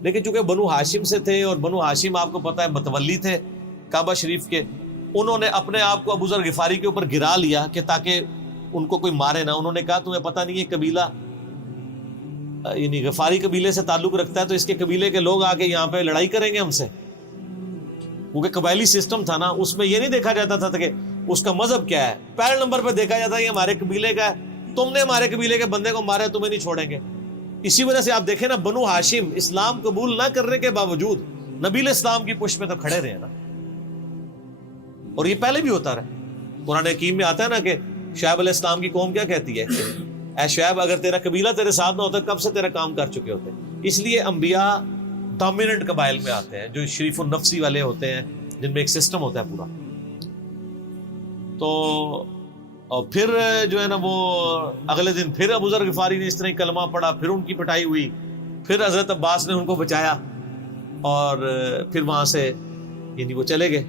لیکن چونکہ بنو ہاشم سے تھے اور بنو ہاشم آپ کو پتہ ہے متولی تھے کعبہ شریف کے، انہوں نے اپنے آپ کو ابو ذر غفاری کے اوپر گرا لیا کہ تاکہ ان کو کوئی مارے نہ. انہوں نے کہا تمہیں پتہ نہیں ہے قبیلہ یعنی غفاری قبیلے سے تعلق رکھتا ہے تو اس کے قبیلے کے لوگ آ کے یہاں پہ لڑائی کریں گے ہم سے. کیونکہ قبائلی سسٹم تھا نا، اس میں یہ نہیں دیکھا جاتا تھا کہ اس کا مذہب کیا ہے، پہلے نمبر پہ دیکھا جاتا ہے یہ ہمارے قبیلے کا ہے، تم نے ہمارے قبیلے کے بندے کو مارا ہے تمہیں نہیں چھوڑیں گے. اسی وجہ سے آپ دیکھیں نا بنو ہاشم اسلام قبول نہ کرنے کے باوجود نبی علیہ السلام کی پشت میں تو کھڑے رہے نا، اور یہ پہلے بھی ہوتا رہا. قرآن حکیم میں آتا ہے نا کہ شعیب علیہ السلام کی قوم کیا کہتی ہے کہ اے شعیب اگر تیرا قبیلہ تیرے ساتھ نہ ہوتا کب سے تیرا کام کر چکے ہوتے. اس لیے انبیاء ڈومیننٹ قبائل میں آتے ہیں جو شریف النفسی والے ہوتے ہیں، جن میں ایک سسٹم ہوتا ہے پورا. تو اور پھر جو ہے نا وہ اگلے دن پھر ابو ذر غفاری نے اس طرح کلمہ پڑھا، پھر ان کی پٹائی ہوئی، پھر حضرت عباس نے ان کو بچایا اور پھر وہاں سے یعنی وہ چلے گئے.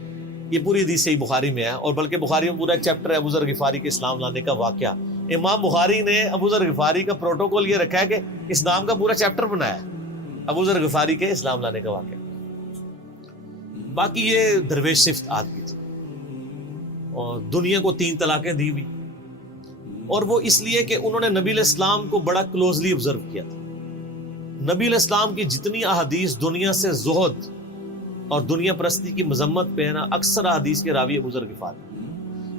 یہ پوری حدیث صحیح بخاری میں ہے، اور بلکہ بخاری میں پورا ایک چیپٹر ہے ابو ذر غفاری کے اسلام لانے کا واقعہ. امام بخاری نے ابو ذر غفاری کا پروٹوکول یہ رکھا ہے کہ اسلام کا پورا چیپٹر بنایا ہے ابو ذر غفاری کے اسلام لانے کا واقعہ. باقی یہ درویش صفت آدمی تھی اور دنیا کو 3 طلاقیں دی ہوئی، اور وہ اس لیے کہ انہوں نے نبی علیہ السلام کو بڑا کلوزلی آبزرو کیا تھا. نبی علیہ السلام کی جتنی احادیث دنیا سے زہد اور دنیا پرستی کی مذمت پہ ہے نا، اکثر احادیث کے راوی ابو ذر غفاری.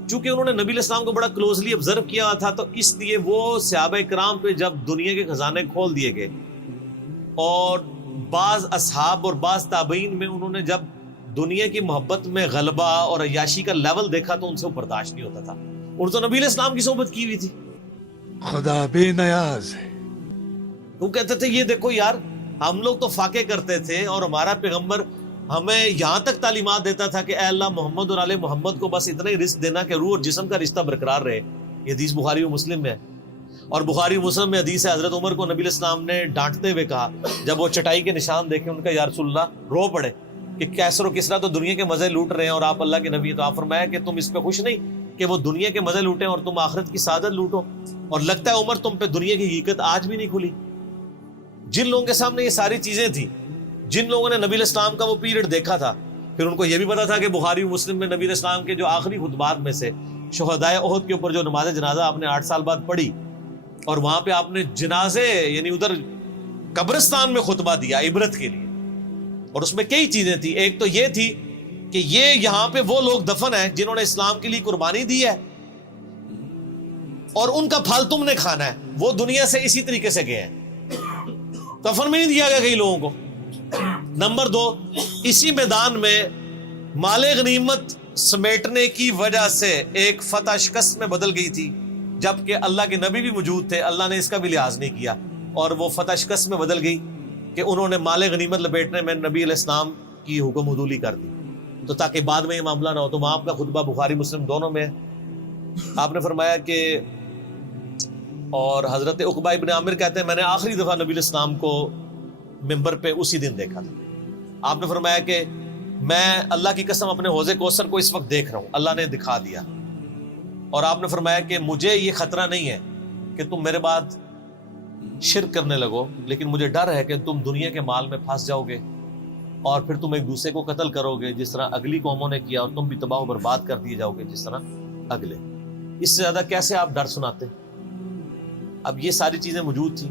چونکہ انہوں نے نبی علیہ السلام کو بڑا کلوزلی آبزرو کیا تھا تو اس لیے وہ صحابہ کرام پہ جب دنیا کے خزانے کھول دیے گئے، اور بعض اصحاب اور بعض تابعین میں انہوں نے جب دنیا کی محبت میں غلبہ اور عیاشی کا لیول دیکھا تو ان سے وہ برداشت نہیں ہوتا تھا. اور تو نبی علیہ السلام کی صحبت کی ہوئی تھی، خدا بے نیاز ہے. وہ کہتے تھے یہ دیکھو یار ہم لوگ تو فاقے کرتے تھے اور ہمارا پیغمبر ہمیں یہاں تک تعلیمات دیتا تھا کہ اے اللہ محمد اور آل محمد کو بس اتنا ہی رزق دینا کہ روح اور جسم کا رشتہ برقرار رہے. یہ حدیث بخاری و مسلم میں ہے، اور بخاری و مسلم میں حدیث ہے حضرت عمر کو نبی علیہ السلام نے ڈانٹتے ہوئے کہا جب وہ چٹائی کے نشان دیکھے، ان کا یا رسول اللہ رو پڑے کہ کیسر و کسرا تو دنیا کے مزے لوٹ رہے ہیں اور آپ اللہ کے نبی. تو آپ فرمایا کہ تم اس پہ خوش نہیں کہ وہ دنیا کے مزے لوٹیں اور تم آخرت کی سعادت لوٹو. اور لگتا ہے عمر تم پہ دنیا کی حقیقت آج بھی نہیں کھلی. جن لوگوں کے سامنے یہ ساری چیزیں تھیں، جن لوگوں نے نبی علیہ السلام کا وہ پیریڈ دیکھا تھا، پھر ان کو یہ بھی پتا تھا کہ بخاری و مسلم میں نبی علیہ السلام کے جو آخری خطبات میں سے شہدائے احد کے اوپر جو نماز جنازہ آپ نے 8 سال بعد پڑھی، اور وہاں پہ آپ نے جنازے یعنی ادھر قبرستان میں خطبہ دیا عبرت کے لیے، اور اس میں کئی چیزیں تھیں. ایک تو یہ تھی کہ یہ یہاں پہ وہ لوگ دفن ہیں جنہوں نے اسلام کے لیے قربانی دی ہے اور ان کا پھل تم نے کھانا ہے. وہ دنیا سے اسی طریقے سے گئے ہیں، کفن میں نہیں دیا گیا کئی لوگوں کو. نمبر 2، اسی میدان میں مال غنیمت سمیٹنے کی وجہ سے ایک فتح شکست میں بدل گئی تھی، جبکہ اللہ کے نبی بھی موجود تھے. اللہ نے اس کا بھی لحاظ نہیں کیا اور وہ فتح شکست میں بدل گئی کہ انہوں نے مال غنیمت لپیٹنے میں نبی علیہ السلام کی حکم حدولی کر دی، تو تاکہ بعد میں یہ معاملہ نہ ہو. تو وہاں آپ کا خطبہ بخاری مسلم دونوں میں آپ نے فرمایا کہ، اور حضرت عقبہ ابن عامر کہتے ہیں میں نے آخری دفعہ نبی علیہ السلام کو ممبر پہ اسی دن دیکھا تھا. آپ نے فرمایا کہ میں اللہ کی قسم اپنے حوض کوثر کو اس وقت دیکھ رہا ہوں، اللہ نے دکھا دیا. اور آپ نے فرمایا کہ مجھے یہ خطرہ نہیں ہے کہ تم میرے بعد شرک کرنے لگو، لیکن مجھے ڈر ہے کہ تم دنیا کے مال میں پھنس جاؤ گے اور پھر تم ایک دوسرے کو قتل کرو گے جس طرح اگلی قوموں نے کیا، اور تم بھی تباہ و برباد کر دیے جاؤ گے جس طرح اگلے. اس سے زیادہ کیسے آپ ڈر سناتے؟ اب یہ ساری چیزیں موجود تھیں.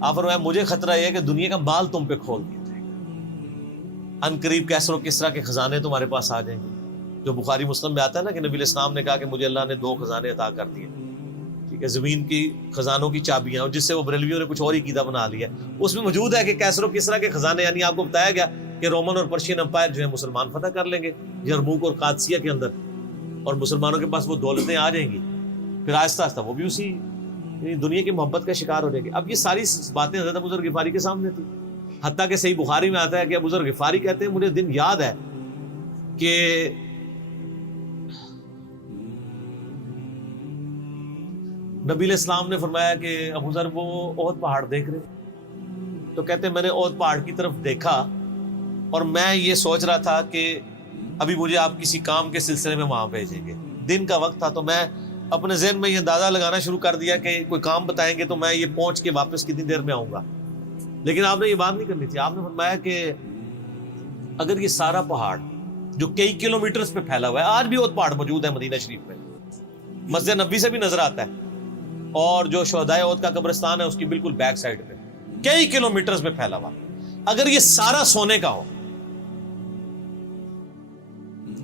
آپ فرمایا مجھے خطرہ یہ ہے کہ دنیا کا مال تم پہ کھول دیا جائے گا، ان قریب کیسر و کسرا کے خزانے تمہارے پاس آ جائیں گے. جو بخاری مسلم میں آتا ہے نا کہ نبی علیہ السلام نے کہا کہ مجھے اللہ نے 2 خزانے عطا کر دیے، ٹھیک ہے، زمین کی خزانوں کی چابیاں، اور جس سے وہ بریلویوں نے کچھ اور ہی قیدا بنا لیا. اس میں موجود ہے کہ کیسر و کسرا کے خزانے، یعنی آپ کو بتایا گیا کہ رومن اور پرشین امپائر جو ہے مسلمان فتح کر لیں گے یرموک اور قادسیہ کے اندر، اور مسلمانوں کے پاس وہ دولتیں آ جائیں گی. پھر آہستہ آہستہ وہ بھی اسی دنیا کی محبت کا شکار ہو جائے گی. اب یہ ساری باتیں حضرت ابو ذر غفاری کے سامنے تھی، حتیٰ کہ صحیح بخاری میں آتا ہے کہ ابو ذر غفاری کہتے ہیں مجھے دن یاد ہے کہ نبی علیہ السلام نے فرمایا کہ ابو ذر وہ احد پہاڑ دیکھ رہے، تو کہتے ہیں میں نے احد پہاڑ کی طرف دیکھا اور میں یہ سوچ رہا تھا کہ ابھی مجھے آپ کسی کام کے سلسلے میں وہاں بھیجیں گے. دن کا وقت تھا، تو میں اپنے ذہن میں یہ اندازہ لگانا شروع کر دیا کہ کوئی کام بتائیں گے تو میں یہ پہنچ کے واپس کتنی دیر میں آؤں گا. لیکن آپ نے یہ بات نہیں کرنی تھی. آپ نے فرمایا کہ اگر یہ سارا پہاڑ جو کئی کلومیٹرز پہ پھیلا ہوا ہے, آج بھی وہ پہاڑ موجود ہے مدینہ شریف میں, مسجد نبوی سے بھی نظر آتا ہے, اور جو شہدائے احد کا قبرستان ہے اس کی بالکل بیک سائڈ پہ کئی کلومیٹرز پہ پھیلا ہوا, اگر یہ سارا سونے کا ہو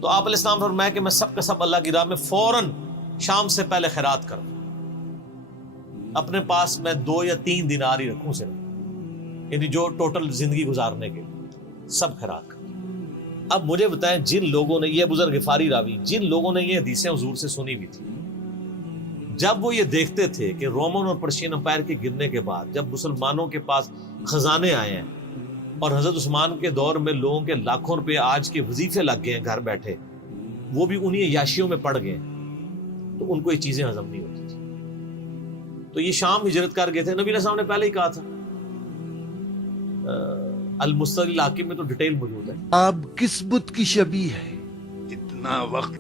تو آپ علیہ السلام فرمایا کہ میں سب کا سب اللہ کی راہ میں فوراً شام سے پہلے خیرات کروں, اپنے پاس میں 2 یا 3 دینار ہی رکھوں صرف, یعنی جو ٹوٹل زندگی گزارنے کے سب خیرات کروں. اب مجھے بتائیں, جن لوگوں نے, یہ بزرگ غفاری راوی, جن لوگوں نے یہ حدیثیں حضور سے سنی ہوئی تھی, جب وہ یہ دیکھتے تھے کہ رومن اور پرشین امپائر کے گرنے کے بعد جب مسلمانوں کے پاس خزانے آئے ہیں اور حضرت عثمان کے دور میں لوگوں کے لاکھوں روپے آج کے وظیفے لگ گئے ہیں گھر بیٹھے, وہ بھی انہی عیاشیوں میں پڑ گئے, تو ان کو یہ چیزیں ہضم نہیں ہوتی تھی. تو یہ شام ہجرت کر گئے تھے. نبی علیہ السلام نے پہلے ہی کہا تھا, المستدل الحاکم میں تو ڈیٹیل موجود ہے. آپ کس بت کی شبیہ ہے, اتنا وقت.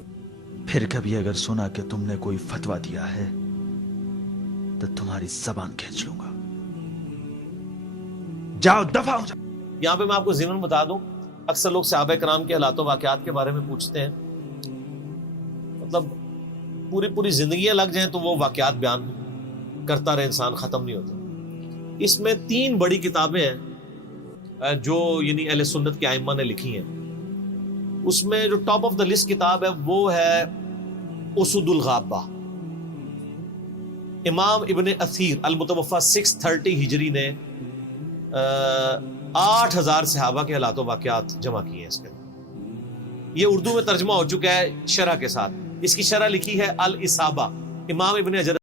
پھر کبھی اگر سنا کہ تم نے کوئی فتویٰ دیا ہے تو تمہاری زبان کھینچ لوں گا. جاؤ دفع ہو جاؤ. یہاں پہ میں آپ کو ضمن بتا دوں, اکثر لوگ صحابہ کرام کے حالات و واقعات کے بارے میں پوچھتے ہیں, مطلب پوری زندگیاں لگ جائیں تو وہ واقعات بیان کرتا رہے انسان, ختم نہیں ہوتا. اس میں 3 بڑی کتابیں ہیں جو یعنی اہل سنت کے ائمہ نے لکھی ہیں. اس میں جو ٹاپ آف دا لسٹ کتاب ہے وہ ہے اسد الغابہ. امام ابن اثیر المتوفی 630 ہجری نے 8000 صحابہ کے حالات و واقعات جمع کیے ہیں اس کے. یہ اردو میں ترجمہ ہو چکا ہے شرح کے ساتھ. اس کی شرح لکھی ہے الاصابہ, امام ابن حجر